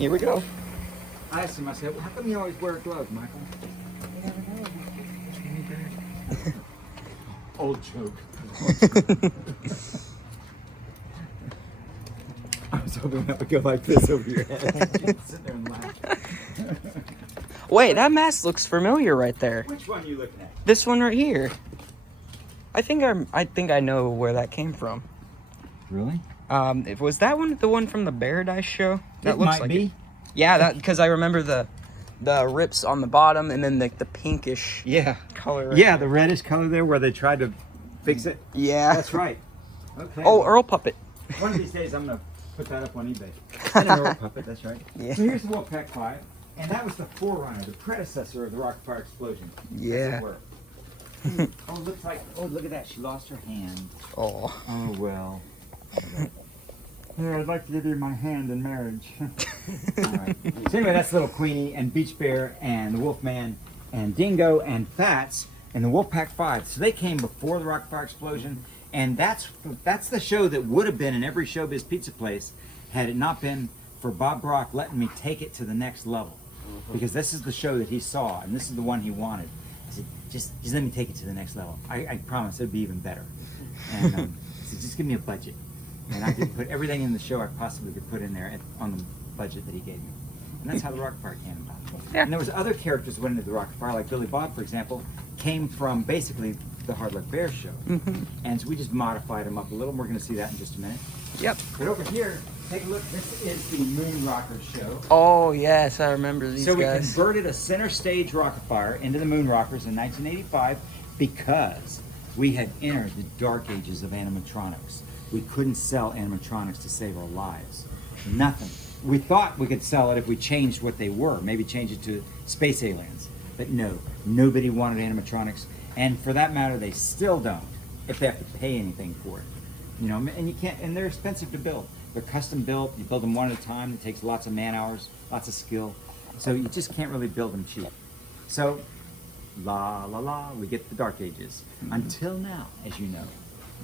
Here we go. I asked him, I said, well, how come you always wear gloves, Michael? Old joke. I was hoping that would go like this over your head. Sit there and laugh. Wait, that mask looks familiar right there. Which one are you looking at? This one right here. I think I know where that came from. Really? Was that one the one from the Paradise show? That It looks might like be. it. Yeah, that because I remember the rips on the bottom and then the pinkish color. Right Yeah, there. the reddish color there where they tried to fix it. Yeah. That's right. Okay. Oh, Earl Puppet. One of these days I'm going to put that up on eBay. And an Earl Puppet, that's right. Yeah. So here's the Wolfpack 5. And that was the forerunner, the predecessor of the Rocket Fire Explosion. Yeah. As it were. Oh, looks like, oh, look at that. She lost her hand. Oh. Oh, well. Here, I'd like to give you my hand in marriage. All right. So anyway, that's Little Queenie and Beach Bear and the Wolfman and Dingo and Fats and the Wolfpack 5. So they came before the Rocket Fire Explosion. And that's the show that would have been in every Showbiz Pizza place had it not been for Bob Brock letting me take it to the next level. Because this is the show that he saw, and this is the one he wanted. I said, just let me take it to the next level. I promise it'd be even better. And I said, just give me a budget. And I could put everything in the show I possibly could put in there on the budget that he gave me. And that's how the Rocket Fire came about. Yeah. And there was other characters that went into the Rocket Fire, like Billy Bob, for example, came from basically the Hard Luck Bear show. And so we just modified him up a little. We're going to see that in just a minute. Yep. But over here, take a look. This is the Moon Rocker show. Oh yes, I remember these So we guys. converted a center stage Rocket Fire into the Moon Rockers in 1985 because we had entered the dark ages of animatronics. We couldn't sell animatronics to save our lives. Nothing. We thought we could sell it if we changed what they were, maybe change it to space aliens. But no, nobody wanted animatronics. And for that matter, they still don't if they have to pay anything for it. You know, and you can't, and they're expensive to build. They're custom built. You build them one at a time. It takes lots of man hours, lots of skill. So you just can't really build them cheap. So, la la la, we get the dark ages. Until now, as you know.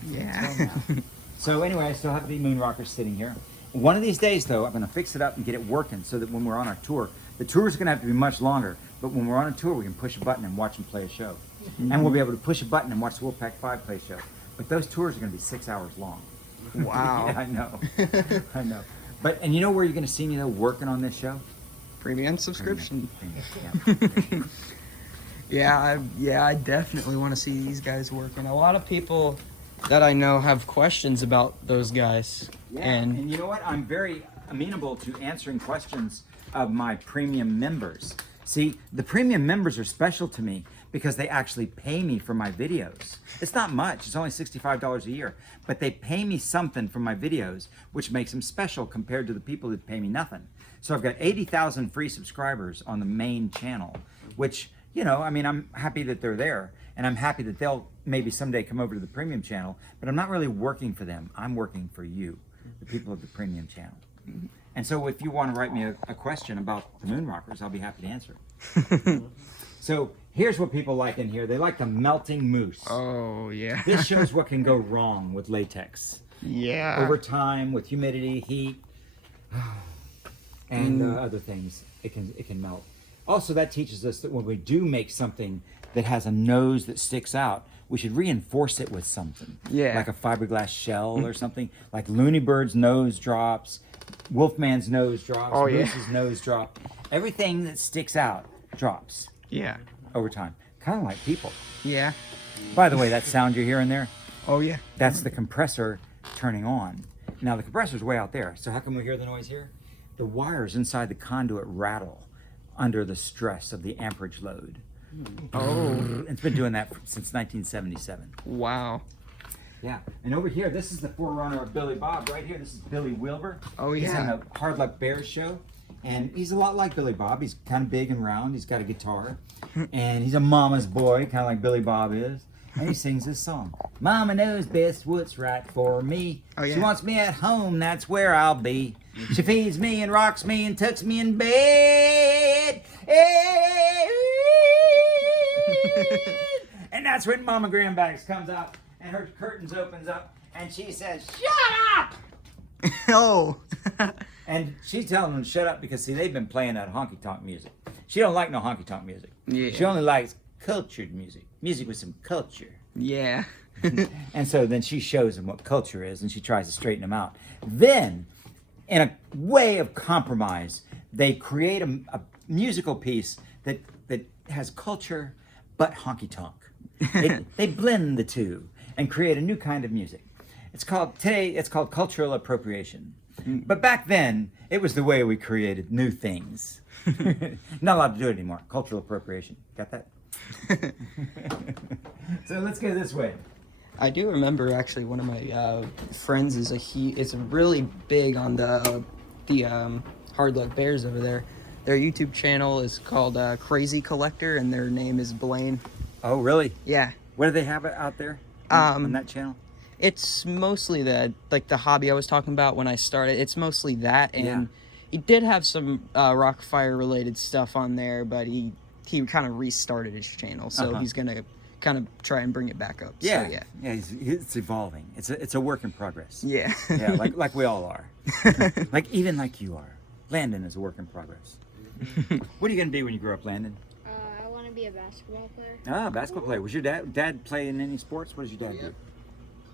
Yeah. Until now. So anyway, I still have the Moon Rockers sitting here. One of these days, though, I'm going to fix it up and get it working so that when we're on our tour, the tour is going to have to be much longer, but when we're on a tour, we can push a button and watch them play a show. And we'll be able to push a button and watch the Wolfpack 5 play a show. But those tours are going to be 6 hours long. Wow. Yeah, I know. I know. But, and you know where you're going to see me, though, working on this show? Premium subscription. Premium. Yeah. I definitely want to see these guys working. A lot of people that I know have questions about those guys. Yeah, And and you know what? I'm very amenable to answering questions of my premium members. See, the premium members are special to me because they actually pay me for my videos. It's not much, it's only $65 a year, but they pay me something for my videos, which makes them special compared to the people that pay me nothing. So I've got 80,000 free subscribers on the main channel, which, you know, I mean, I'm happy that they're there, and I'm happy that they'll maybe someday come over to the premium channel, but I'm not really working for them. I'm working for you, the people of the premium channel. And so if you want to write me a question about the Moon Rockers, I'll be happy to answer it. So here's what people like in here. They like the melting moose. oh yeah. This shows what can go wrong with latex. Yeah. Over time, with humidity, heat, and other things, it can melt. Also, that teaches us that when we do make something that has a nose that sticks out, we should reinforce it with something. Yeah. Like a fiberglass shell or something. Like Looney Bird's nose drops, Wolfman's nose drops, Oh, yeah. Moose's nose drop. Everything that sticks out drops Yeah. over time. Kind of like people. Yeah. By the way, that sound you're hearing there, Oh yeah. that's the compressor turning on. Now the compressor's way out there, so how come we hear the noise here? The wires inside the conduit rattle under the stress of the amperage load. Oh. It's been doing that since 1977. Wow. Yeah, and over here, this is the forerunner of Billy Bob. Right here, this is Billy Wilbur. Oh, He's yeah. in the Hard Luck Bears show, and he's a lot like Billy Bob. He's kind of big and round. He's got a guitar, and he's a mama's boy, kind of like Billy Bob is. And he sings this song. Mama knows best what's right for me. Oh, yeah. She wants me at home, that's where I'll be. She feeds me and rocks me and tucks me in bed. And that's when Mama Grandbags comes out and her curtains opens up and she says, "Shut up!" Oh. And she's telling them to shut up because, see, they've been playing that honky-tonk music. She don't like no honky-tonk music. Yeah. She only likes cultured music. Music with some culture. Yeah. And so then she shows them what culture is, and she tries to straighten them out. Then, in a way of compromise, they create a musical piece that has culture but honky-tonk. They blend the two and create a new kind of music. It's called cultural appropriation. But back then, it was the way we created new things. Not allowed to do it anymore. Cultural appropriation. Got that? So let's go this way. I do remember actually one of my friends is really big on the Hard Luck Bears over there. Their YouTube channel is called Crazy Collector, and their name is Blaine. Oh, really? Yeah. What do they have out there on that channel? It's mostly the hobby I was talking about when I started. It's mostly that, and Yeah. he did have some rock fire related stuff on there, but he kind of restarted his channel, so he's gonna kind of try and bring it back up. Yeah, So, yeah. it's evolving. It's a work in progress. Yeah. Yeah, like we all are. like you are. Landon is a work in progress. What are you gonna be when you grow up, Landon? I want to be a basketball player. Ah, basketball player. Was your dad play in any sports? What does your dad do?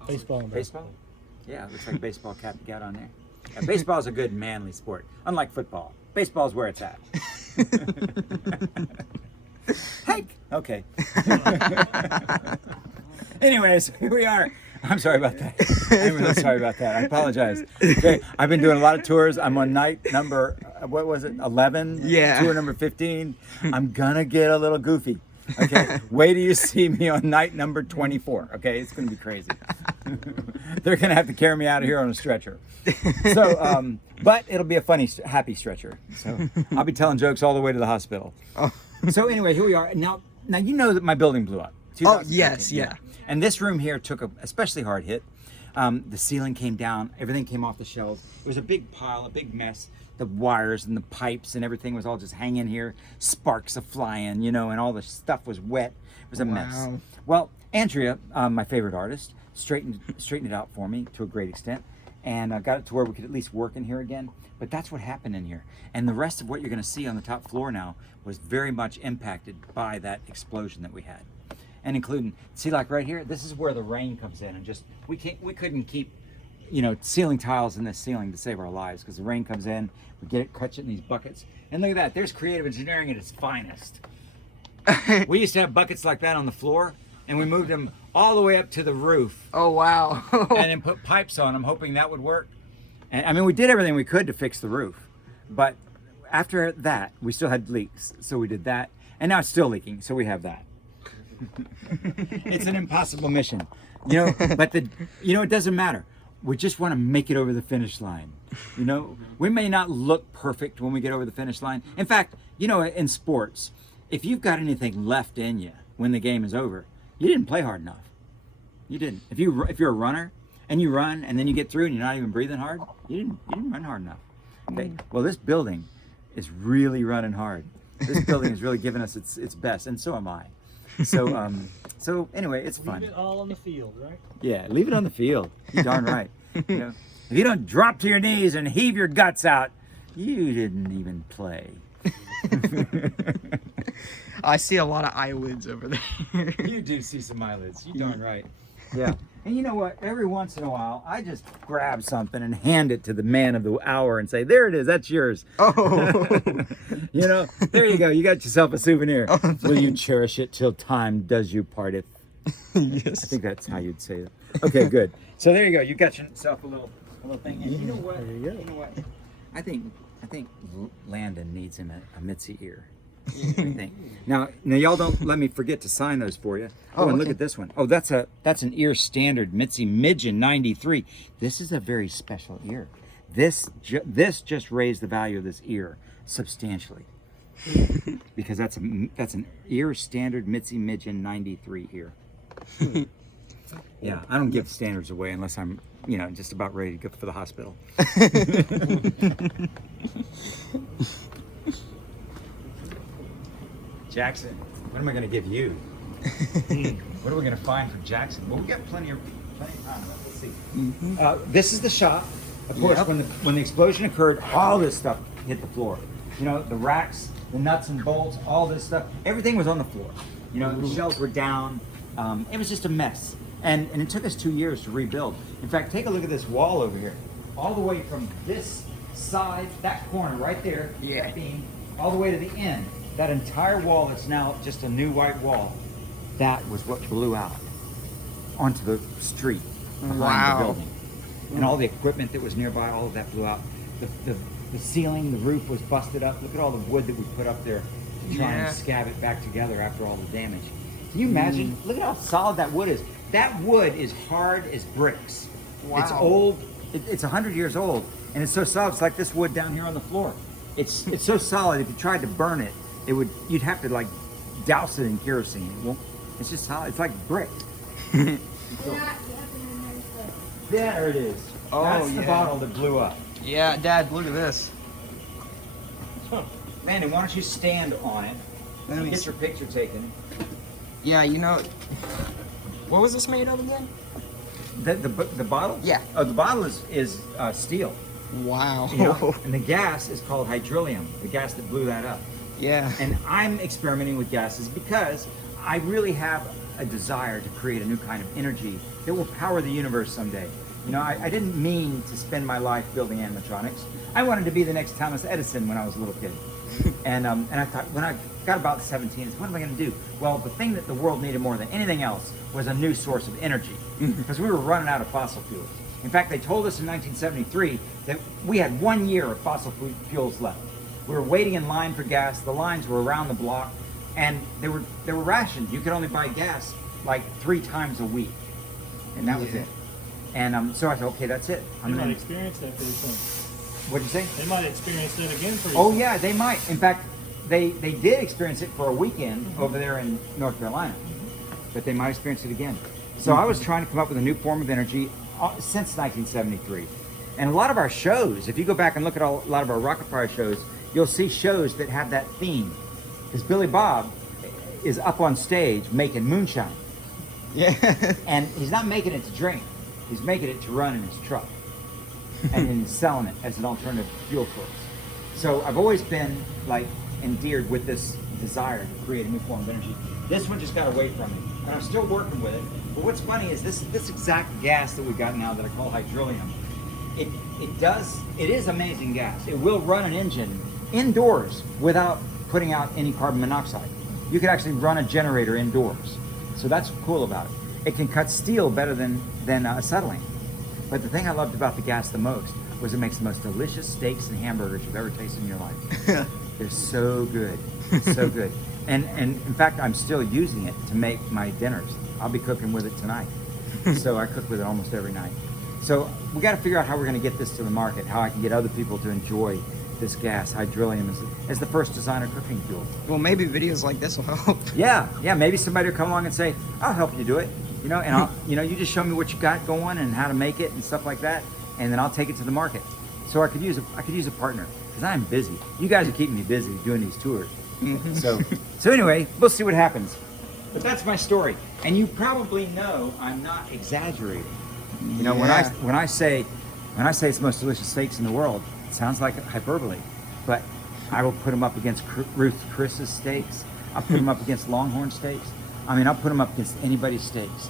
Baseball. Baseball? Yeah, looks like a baseball cap you got on there. Yeah, baseball is a good manly sport, unlike football. Baseball's where it's at. Hank. Okay. Anyways, here we are. I'm sorry about that. I'm really sorry about that. I apologize. Okay, I've been doing a lot of tours. I'm on night number, what was it, 11? Yeah. Tour number 15. I'm gonna get a little goofy. Okay, wait till you see me on night number 24. Okay, it's gonna be crazy. They're gonna have to carry me out of here on a stretcher. So, but it'll be a funny, happy stretcher. So I'll be telling jokes all the way to the hospital. Oh. So anyway, here we are. Now you know that my building blew up. Oh, 2013, yes, yeah. And this room here took a especially hard hit. The ceiling came down, everything came off the shelves. It was a big pile, a big mess. The wires and the pipes and everything was all just hanging here. Sparks are flying, and all the stuff was wet. It was a mess. Wow. Well, Andrea, my favorite artist, straightened it out for me to a great extent, and got it to where we could at least work in here again. But that's what happened in here. And the rest of what you're going to see on the top floor now was very much impacted by that explosion that we had. And including, see, like right here, this is where the rain comes in, and just we couldn't keep ceiling tiles in this ceiling to save our lives, because the rain comes in, we get it, catch it in these buckets. And look at that, there's creative engineering at its finest. We used to have buckets like that on the floor, and we moved them all the way up to the roof. Oh, wow. And then put pipes on them, hoping that would work. And I mean, we did everything we could to fix the roof, but after that, we still had leaks, so we did that, and now it's still leaking, so we have that. It's an impossible mission, but it doesn't matter. We just want to make it over the finish line. We may not look perfect when we get over the finish line. In fact, in sports, if you've got anything left in you when the game is over, you didn't play hard enough. You didn't. If you're a runner and you run and then you get through and you're not even breathing hard, you didn't run hard enough. Okay. Well, this building is really running hard. This building is really giving us its best, and so am I. So anyway, it's fun. Leave it all on the field, right? Yeah, leave it on the field. You're darn right. If you don't drop to your knees and heave your guts out, you didn't even play. I see a lot of eyelids over there. You do see some eyelids. You darn right. Yeah. And you know what? Every once in a while, I just grab something and hand it to the man of the hour and say, "There it is. That's yours." Oh. There you go. You got yourself a souvenir. Oh, Will you cherish it till time does you parteth? Yes. I think that's how you'd say it. Okay, good. So there you go. You got yourself a little thing. And you know what? There you go. You know what? I think Landon needs him a Mitzi ear. I think. Now y'all don't let me forget to sign those for you. Oh, and look okay. at this one. Oh, that's an ear standard Mitzi Midgeon 93. This is a very special ear. This just raised the value of this ear substantially. Because that's an ear standard Mitzi Midgeon 93 ear. Yeah, I don't give standards away unless I'm, just about ready to go for the hospital. Jackson, what am I going to give you? What are we going to find for Jackson? Well, we got plenty of time. Let's see. This is the shop. Of course, Yep. when the explosion occurred, all this stuff hit the floor. You know, the racks, the nuts and bolts, all this stuff, everything was on the floor. You know, the shelves were down. It was just a mess. And it took us 2 years to rebuild. In fact, take a look at this wall over here. All the way from this side, that corner right there, Yeah. that beam, all the way to the end. That entire wall that's now just a new white wall, that was what blew out onto the street behind Wow. the building. And all the equipment that was nearby, all of that blew out. The ceiling, the roof was busted up. Look at all the wood that we put up there to try Yeah. and scab it back together after all the damage. Can you imagine? Look at how solid that wood is. That wood is hard as bricks. It's Wow. old. It's 100 years old, and it's so solid. It's like this wood down here on the floor. It's so solid. If you tried to burn it, you'd have to like douse it in kerosene. It won't. It's just solid. It's like brick. There it is. Oh, That's the yeah. bottle that blew up. Yeah, Dad, look at this. Manny, why don't you stand on it? Let me Get see. your picture taken. Yeah, you know, what was this made of again? The bottle? Yeah. Oh, the bottle is steel. Wow. You know? And the gas is called Hydraulium, the gas that blew that up. Yeah. And I'm experimenting with gases because I really have a desire to create a new kind of energy that will power the universe someday. You know, I didn't mean to spend my life building animatronics. I wanted to be the next Thomas Edison when I was a little kid. And I thought, when I got about 17, what am I going to do? Well, the thing that the world needed more than anything else was a new source of energy, because we were running out of fossil fuels. In fact, they told us in 1973 that we had 1 year of fossil fuels left. We were waiting in line for gas. The lines were around the block, and they were rationed. You could only buy gas like 3 times a week, and that was Yeah. it. And so I thought, okay, that's it. They might experience that pretty soon. What'd you say? They might experience that again pretty Oh soon. yeah, they might. In fact, they did experience it for a weekend over there in North Carolina, but they might experience it again. So I was trying to come up with a new form of energy since 1973. And a lot of our shows, if you go back and look at a lot of our Rocket Fire shows, you'll see shows that have that theme. Because Billy Bob is up on stage making moonshine. Yeah. And he's not making it to drink. He's making it to run in his truck. And then he's selling it as an alternative fuel source. So I've always been like endeared with this desire to create a new form of energy. This one just got away from me, and I'm still working with it. But what's funny is this exact gas that we got now that I call Hydraulium. It is amazing gas. It will run an engine indoors without putting out any carbon monoxide. You could actually run a generator indoors. So that's cool about it. It can cut steel better than acetylene. But the thing I loved about the gas the most was it makes the most delicious steaks and hamburgers you've ever tasted in your life. They're so good, so good. And in fact, I'm still using it to make my dinners. I'll be cooking with it tonight. So I cook with it almost every night. So we got to figure out how we're going to get this to the market, how I can get other people to enjoy this gas, Hydraulium, as the first designer cooking fuel. Well, maybe videos like this will help. Yeah, maybe somebody will come along and say, I'll help you do it. You know, and you just show me what you got going and how to make it and stuff like that, and then I'll take it to the market. So I could use a partner, because I'm busy. You guys are keeping me busy doing these tours. So anyway, we'll see what happens. But that's my story, and you probably know I'm not exaggerating. You know, Yeah. when I say it's the most delicious steaks in the world, it sounds like hyperbole, but I will put them up against Ruth Chris's steaks. I'll put them up against Longhorn steaks. I mean, I'll put them up against anybody's steaks,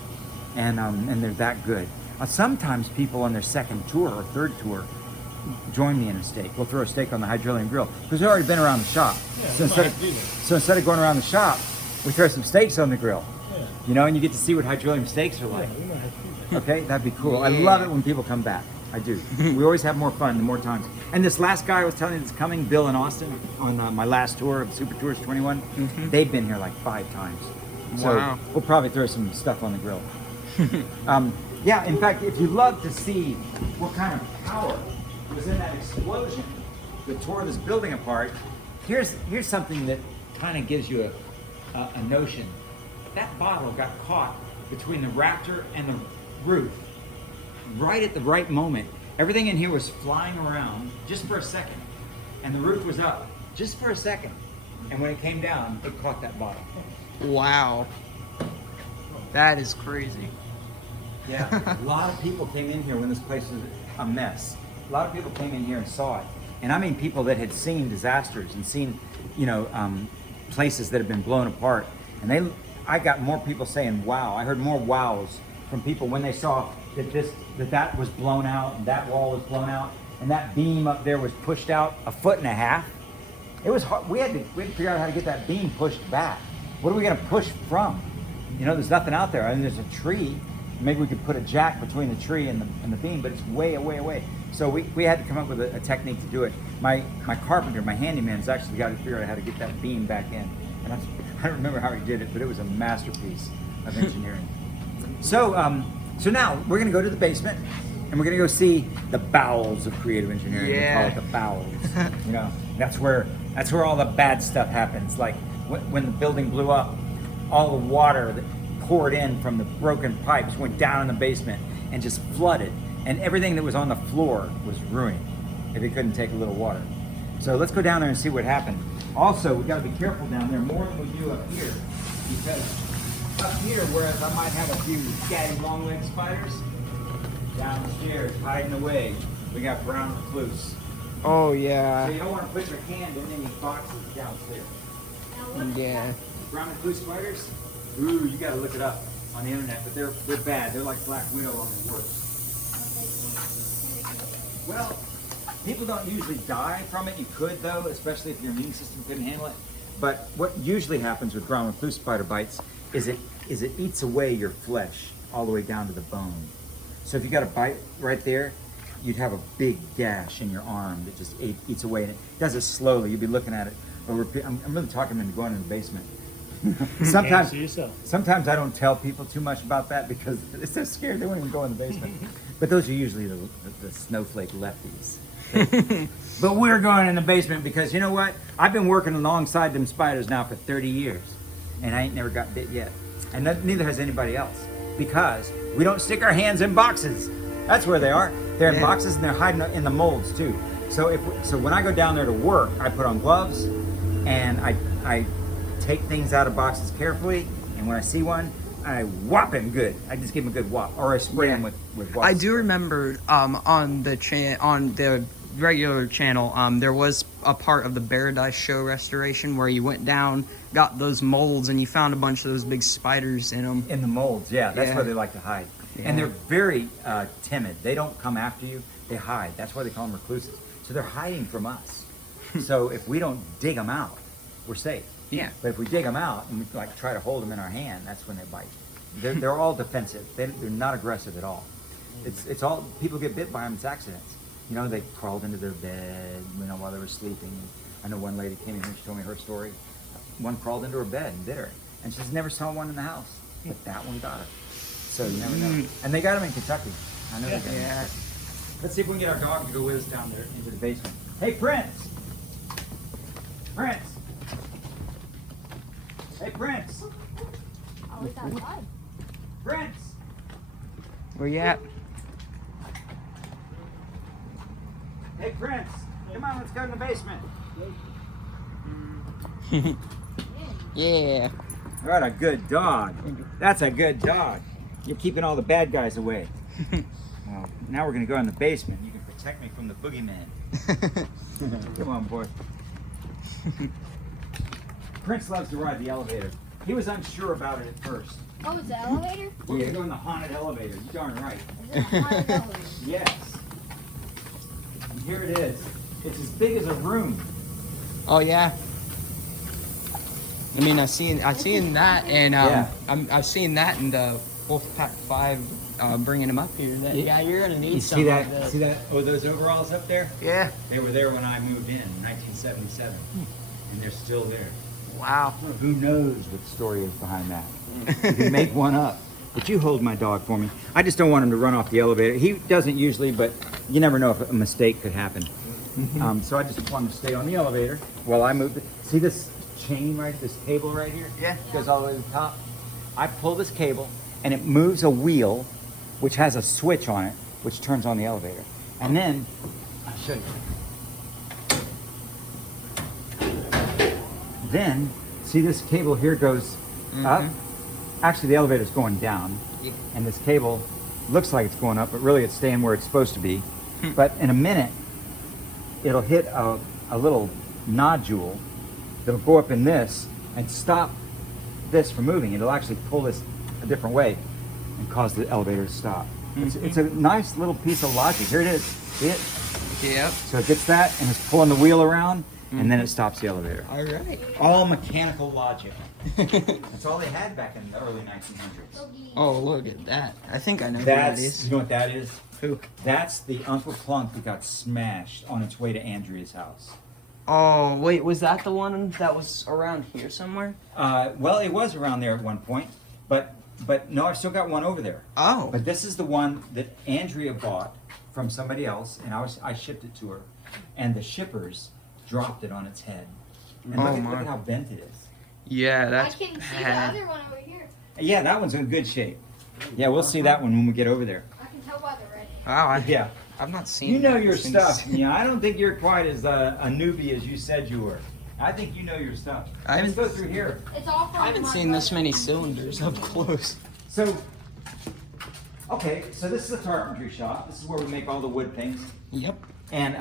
and they're that good. Sometimes people on their second tour or third tour join me in a steak. We'll throw a steak on the Hydraulium grill because we've already been around the shop. Yeah, So you might have to do that. instead of going around the shop, we throw some steaks on the grill. Yeah. You know, and you get to see what Hydraulium steaks are like. Yeah, we might have to do that. Okay, that'd be cool. I love it when people come back. I do. We always have more fun the more times. And this last guy I was telling you that's coming, Bill and Austin, on my last tour of Super Tours 21, they've been here like 5 times. So Wow. we'll probably throw some stuff on the grill. Yeah, in fact, if you love to see what kind of power was in that explosion that tore this building apart, here's something that kind of gives you a notion. That bottle got caught between the Raptor and the roof right at the right moment. Everything in here was flying around just for a second, and the roof was up just for a second. And when it came down, it caught that bottle. Wow. That is crazy. Yeah, a lot of people came in here when this place was a mess. a lot of people came in here and saw it. And I mean people that had seen disasters and seen, you know, places that have been blown apart. And I got more people saying, wow. I heard more wows from people when they saw that was blown out and that wall was blown out and that beam up there was pushed out 1.5 feet. It was hard. We had to figure out how to get that beam pushed back. What are we going to push from? You know, there's nothing out there. I mean, there's a tree. Maybe we could put a jack between the tree and the beam, but it's way away. So we had to come up with a technique to do it. My carpenter, my handyman, has actually got to figure out how to get that beam back in. And I don't remember how he did it, but it was a masterpiece of engineering. So now we're going to go to the basement, and we're going to go see the bowels of creative engineering. Yeah. We call it the bowels. You know, that's where all the bad stuff happens. Like when the building blew up, all the water that poured in from the broken pipes went down in the basement and just flooded, and everything that was on the floor was ruined if it couldn't take a little water. So let's go down there and see what happened. Also, we got to be careful down there more than we do up here, because up here, whereas I might have a few scatty long-legged spiders, downstairs hiding away, we got brown recluse. Oh So yeah. you don't want to put your hand in any boxes downstairs. Yeah. Brown recluse spiders? Ooh, you gotta look it up on the internet, but they're bad. They're like Black Widow on the worst. Well, people don't usually die from it. You could though, especially if your immune system couldn't handle it. But what usually happens with brown recluse spider bites is it eats away your flesh all the way down to the bone. So if you got a bite right there, you'd have a big gash in your arm that just eats away, and it does it slowly. You'll be looking at it over. I'm really talking them into going in the basement. Can't see yourself. Sometimes I don't tell people too much about that because they're so scared they won't even go in the basement. But those are usually the snowflake lefties. But we're going in the basement because you know what? I've been working alongside them spiders now for 30 years, and I ain't never got bit yet. And neither has anybody else, because we don't stick our hands in boxes. That's where they are. They're in boxes and they're hiding in the molds too. So when I go down there to work, I put on gloves and I take things out of boxes carefully, and when I see one, I whop him good. I just give him a good whop, or I spray him with wax. I do remember on the regular channel, there was a part of the Paradise Show restoration where you went down, got those molds, and you found a bunch of those big spiders in them. In the molds, yeah, that's where they like to hide. Yeah. And they're very timid. They don't come after you, they hide. That's why they call them recluses. So they're hiding from us. So if we don't dig them out, we're safe. Yeah. But if we dig them out and we like try to hold them in our hand, that's when they bite. They're all defensive. They're not aggressive at all. It's all, people get bit by them, it's accidents. You know, they crawled into their bed, you know, while they were sleeping. I know one lady came in here, she told me her story. One crawled into her bed and bit her. And she just never saw one in the house. But that one got her. So you never know. And they got them in Kentucky. I know they got them in Kentucky. Let's see if we can get our dog to go with us down there into the basement. Hey, Prince! Prince! Hey, Prince! Oh, it's outside. Prince! Where you at? Hey, Prince! Come on, let's go in the basement. Yeah. What a good dog. That's a good dog. You're keeping all the bad guys away. Well, now we're going to go in the basement. You can protect me from the boogeyman. Come on, boy. Prince loves to ride the elevator. He was unsure about it at first. Oh, it's the elevator? We're going to go in the haunted elevator. You darn right. Is it a haunted elevator? Yes. And here it is. It's as big as a room. Oh yeah. I mean, I've seen that, and I've seen that in the Wolfpack 5 bringing him up here. Yeah, you're gonna need You something see that? like that. See that? Oh, those overalls up there? Yeah. They were there when I moved in 1977, and they're still there. Wow. Who knows what the story is behind that? You can make one up. But you hold my dog for me. I just don't want him to run off the elevator. He doesn't usually, but you never know if a mistake could happen. So I just want him to stay on the elevator while I move. See this chain right, this cable right here? Yeah. Goes all the way to the top. I pull this cable, and it moves a wheel, which has a switch on it, which turns on the elevator. And then, I'll show you. Then, see this cable here goes up? Actually, the elevator's going down, and this cable looks like it's going up, but really it's staying where it's supposed to be. But in a minute, it'll hit a little nodule that'll go up in this and stop this from moving. It'll actually pull this a different way and cause the elevator to stop. It's a nice little piece of logic. Here it is. See it? Yep. So it gets that and it's pulling the wheel around and then it stops the elevator. All right. All mechanical logic. That's all they had back in the early 1900s. Oh, look at that. I think I know who that That's, is. you know what that is? Who? That's the Uncle Plunk that got smashed on its way to Andrea's house. Oh, wait, was that the one that was around here somewhere? Well, it was around there at one point, but no, I've still got one over there. Oh. But this is the one that Andrea bought from somebody else, and I shipped it to her, and the shippers dropped it on its head. And Oh, look my. at how bent it is. Yeah, I that's can see the bad. other one over here. Yeah, that one's in good shape. Yeah, we'll see that one when we get over there. I can tell by the red. Wow, Yeah. I've not seen You know that your since- stuff. Yeah, I don't think you're quite as a newbie as you said you were. I think you know your stuff. I Let's haven't- go through here. It's all from I haven't my seen this brother. many cylinders up close. So, okay, so this is a carpentry shop. This is where we make all the wood things. Yep. And